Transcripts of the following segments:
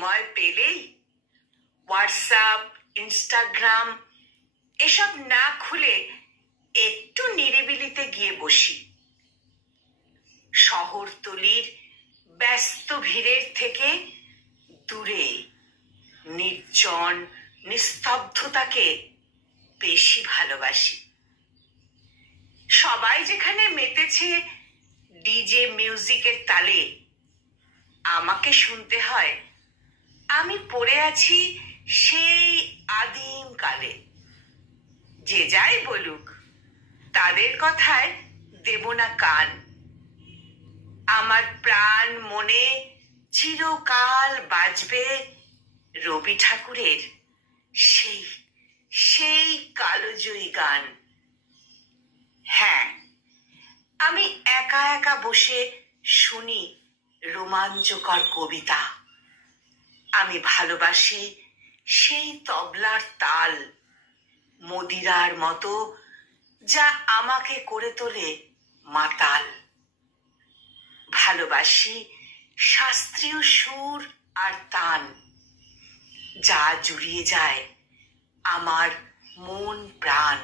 সময় পেলেই WhatsApp, Instagram এসব না খুলে একটু নিরিবিলিতে গিয়ে বসি। শহরতলির ব্যস্ত ভিড়ের থেকে দূরে নির্জন নিস্তব্ধতাকে বেশি ভালোবাসি। সবাই যেখানে মেতেছে ডিজে মিউজিকের তালে, আমাকে শুনতে হয় আমি পড়ে আছি সেই আদিম কালে। যে যাই বলুক, তাদের কথায় দেব না কান। আমার প্রাণ মনে চিরকাল বাজবে রবি ঠাকুরের সেই সেই কালজয়ী গান। হ্যাঁ, আমি একা একা বসে শুনি রোমাঞ্চকর কবিতা। আমি ভালোবাসি সেই তবলার তাল, মদিরার মতো, যা আমাকে করে তোলে মাতাল। ভালোবাসি শাস্ত্রীয় সুর আর তান, যা জুড়িয়ে যায় আমার মন প্রাণ।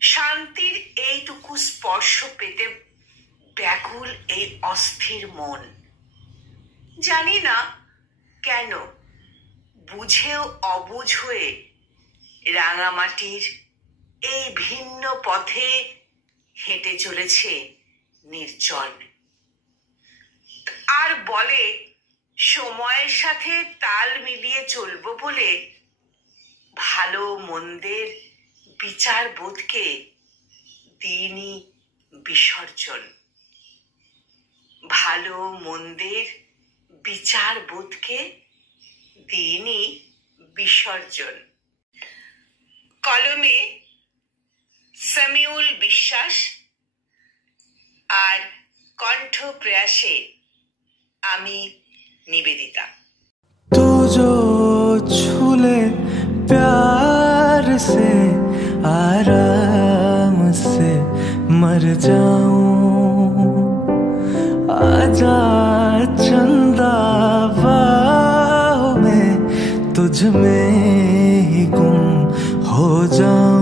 শান্তির এইটুকু স্পর্শ পেতে ব্যাকুল এই অস্থির মন। জানি না কেন বুঝেও অবুঝ হয়ে রাঙামাটির এই ভিন্ন পথে হেঁটে চলেছে নির্জন। আর বলে সময়ের সাথে তাল মিলিয়ে চলবো বলে ভালো মন্দের বিচার বোধকে দিইনি বিসর্জন। ভালো মন্দের বিচার বোধকে দিইনি বিসর্জন। কলমে সামিউল বিশ্বাস আর কণ্ঠ প্রয়াসে আমি নিবেদিতা। तू जो छूले प्यार से आराम से मर जाऊं, आजा चंदा बाहों में तुझ में ही गुम हो जाऊं।